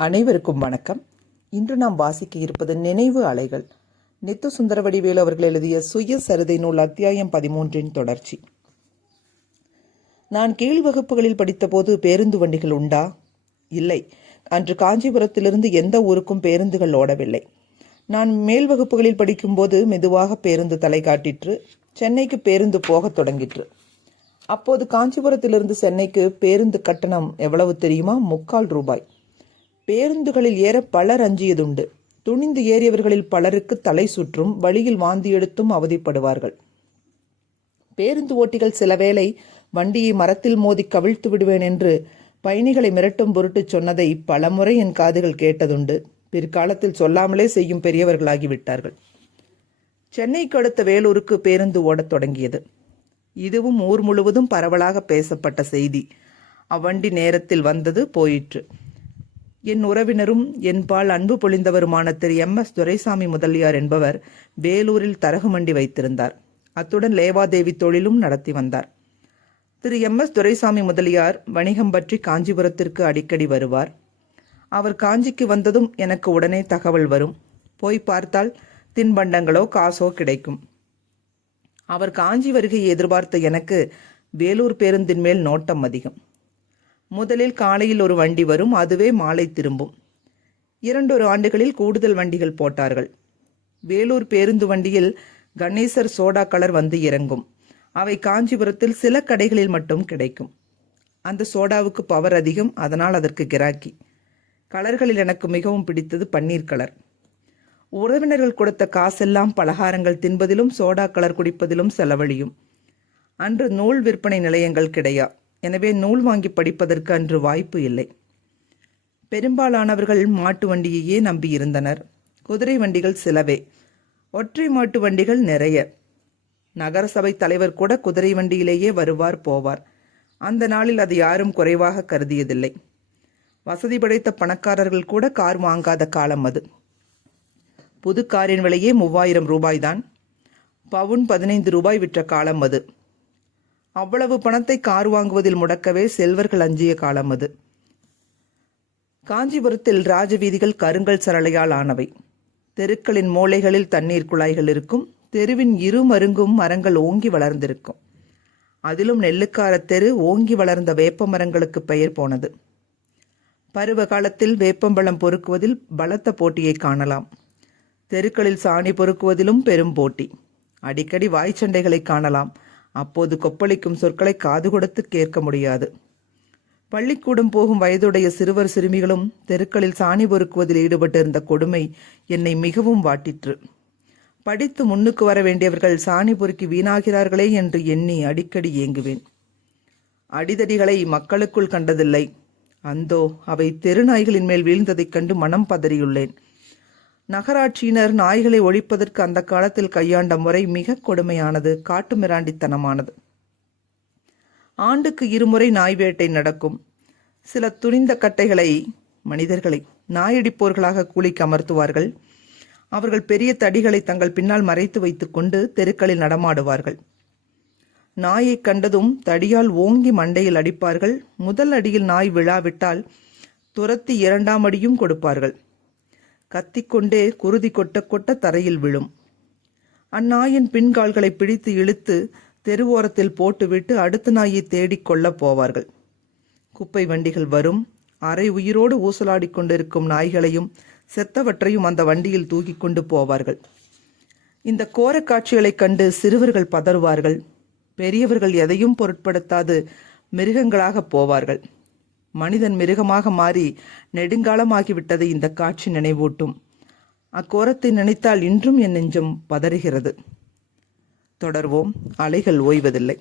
அனைவருக்கும் வணக்கம். இன்று நாம் வாசிக்க இருப்பது நினைவு அலைகள். நித்து சுந்தரவடிவேலு அவர்கள் எழுதிய சுயசரிதை நூல் அத்தியாயம் பதிமூன்றின் தொடர்ச்சி. நான் கீழ் வகுப்புகளில் படித்தபோது பேருந்து வண்டிகள் உண்டா? இல்லை. அன்று காஞ்சிபுரத்திலிருந்து எந்த ஊருக்கும் பேருந்துகள் ஓடவில்லை. நான் மேல் வகுப்புகளில் படிக்கும்போது மெதுவாக பேருந்து தலை காட்டிற்று. சென்னைக்கு பேருந்து போகத் தொடங்கிற்று. அப்போது காஞ்சிபுரத்திலிருந்து சென்னைக்கு பேருந்து கட்டணம் எவ்வளவு தெரியுமா? முக்கால் ரூபாய். பேருந்துகளில் ஏற பலர் அஞ்சியதுண்டு. துணிந்து ஏறியவர்களில் பலருக்கு தலை சுற்றும் வழியில் வாந்தி எடுத்தும் அவதிப்படுவார்கள். பேருந்து ஓட்டிகள் சில வேளை வண்டியை மரத்தில் மோதி கவிழ்த்து விடுவேன் என்று பயணிகளை மிரட்டும் பொருட்டு சொன்னதை பலமுறை என் காதுகள் கேட்டதுண்டு. பிற்காலத்தில் சொல்லாமலே செய்யும் பெரியவர்களாகிவிட்டார்கள். சென்னைக்கு அடுத்த வேலூருக்கு பேருந்து ஓடத் தொடங்கியது. இதுவும் ஊர் முழுவதும் பரவலாக பேசப்பட்ட செய்தி. அவ்வண்டி நேரத்தில் வந்தது போயிற்று. என் உறவினரும் என்பால் அன்பு பொழிந்தவருமான திரு. எம். எஸ். துரைசாமி முதலியார் என்பவர் வேலூரில் தரகு மண்டி வைத்திருந்தார். அத்துடன் லேவாதேவி தொழிலும் நடத்தி வந்தார். திரு. எம். எஸ். துரைசாமி முதலியார் வணிகம் பற்றி காஞ்சிபுரத்திற்கு அடிக்கடி வருவார். அவர் காஞ்சிக்கு வந்ததும் எனக்கு உடனே தகவல் வரும். போய் பார்த்தால் தின்பண்டங்களோ காசோ கிடைக்கும். அவர் காஞ்சி வருகையை எதிர்பார்த்த எனக்கு வேலூர் பேருந்தின் மேல் நோட்டம் அதிகம். முதலில் காலையில் ஒரு வண்டி வரும் அதுவே மாலை திரும்பும். இரண்டொரு ஆண்டுகளில் கூடுதல் வண்டிகள் போட்டார்கள். வேலூர் பேருந்து வண்டியில் கணேசர் சோடா கலர் வந்து இறங்கும். அவை காஞ்சிபுரத்தில் சில கடைகளில் மட்டும் கிடைக்கும். அந்த சோடாவுக்கு பவர் அதிகம் அதனால் அதற்கு கிராக்கி. கலர்களில் எனக்கு மிகவும் பிடித்தது பன்னீர் கலர். உறவினர்கள் கொடுத்த காசெல்லாம் பலகாரங்கள் தின்பதிலும் சோடா கலர் குடிப்பதிலும் செலவழியும். அன்று நூல் விற்பனை நிலையங்கள் கிடையா? எனவே நூல் வாங்கி படிப்பதற்கு அன்று வாய்ப்பு இல்லை. பெரும்பாலானவர்கள் மாட்டு வண்டியையே நம்பியிருந்தனர். குதிரை வண்டிகள் சிலவே. ஒற்றை மாட்டு வண்டிகள் நிறைய. நகரசபை தலைவர் கூட குதிரை வண்டியிலேயே வருவார் போவார். அந்த நாளில் அது யாரும் குறைவாக கருதியதில்லை. வசதி படைத்த பணக்காரர்கள் கூட கார் வாங்காத காலம் அது. புது காரின் விலையே மூவாயிரம் ரூபாய்தான். பவுன் பதினைந்து ரூபாய் விற்ற காலம் அது. அவ்வளவு பணத்தை கார் வாங்குவதில் முடக்கவே செல்வர்கள் அஞ்சிய காலம் அது. காஞ்சிபுரத்தில் ராஜவீதிகள் கருங்கல் சரளையால் ஆனவை. தெருக்களின் மூலைகளில் தண்ணீர் குழாய்கள் இருக்கும். தெருவின் இரு மருங்கும் மரங்கள் ஓங்கி வளர்ந்திருக்கும். அதிலும் நெல்லுக்கார தெரு ஓங்கி வளர்ந்த வேப்ப மரங்களுக்கு பெயர் போனது. பருவ காலத்தில் வேப்பம்பழம் பொறுக்குவதில் பலத்த போட்டியை காணலாம். தெருக்களில் சாணி பொறுக்குவதிலும் பெரும் போட்டி. அடிக்கடி வாய்ச்சண்டைகளை காணலாம். அப்போது கொப்பளிக்கும் சொற்களை காது கொடுத்து கேட்க முடியாது. பள்ளிக்கூடம் போகும் வயதுடைய சிறுவர் சிறுமிகளும் தெருக்களில் சாணி பொறுக்குவதில் ஈடுபட்டிருந்த கொடுமை என்னை மிகவும் வாட்டிற்று. படித்து முன்னுக்கு வர வேண்டியவர்கள் சாணி பொறுக்கி வீணாகிறார்களே என்று எண்ணி அடிக்கடி ஏங்குவேன். அடிதடிகளை மக்களுக்குள் கண்டதில்லை. அந்தோ அவை தெருநாய்களின் மேல் வீழ்ந்ததைக் கண்டு மனம் பதறியுள்ளேன். நகராட்சியினர் நாய்களை ஒழிப்பதற்கு அந்த காலத்தில் கையாண்ட முறை மிக கொடுமையானது காட்டுமிராண்டித்தனமானது. ஆண்டுக்கு இருமுறை நாய் வேட்டை நடக்கும். சில துணிந்த கட்டைகளை மனிதர்களை நாயடிப்போர்களாக கூலிக்கு அமர்த்துவார்கள். அவர்கள் பெரிய தடிகளை தங்கள் பின்னால் மறைத்து வைத்துக்கொண்டு தெருக்களில் நடமாடுவார்கள். நாயை கண்டதும் தடியால் ஓங்கி மண்டையில் அடிப்பார்கள். முதல் அடியில் நாய் விழாவிட்டால் துரத்தி இரண்டாம் அடியும் கொடுப்பார்கள். கத்திக்கொண்டே குருதி கொட்ட கொட்ட தரையில் விழும். அந்நாயின் பின்கால்களை பிடித்து இழுத்து தெருவோரத்தில் போட்டுவிட்டு அடுத்த நாயை தேடிக் கொள்ளப் போவார்கள். குப்பை வண்டிகள் வரும். அரை உயிரோடு ஊசலாடி கொண்டிருக்கும் நாய்களையும் செத்தவற்றையும் அந்த வண்டியில் தூக்கி கொண்டு போவார்கள். இந்த கோர காட்சிகளைக் கண்டு சிறுவர்கள் பதறுவார்கள். பெரியவர்கள் எதையும் பொருட்படுத்தாது மிருகங்களாக போவார்கள். மனிதன் மிருகமாக மாறி நெடுங்காலமாகிவிட்டதை இந்த காட்சி நினைவூட்டும். அக்கோரத்தை நினைத்தால் இன்றும் என் நெஞ்சம் பதறுகிறது. தொடர்வோம். அலைகள் ஓய்வதில்லை.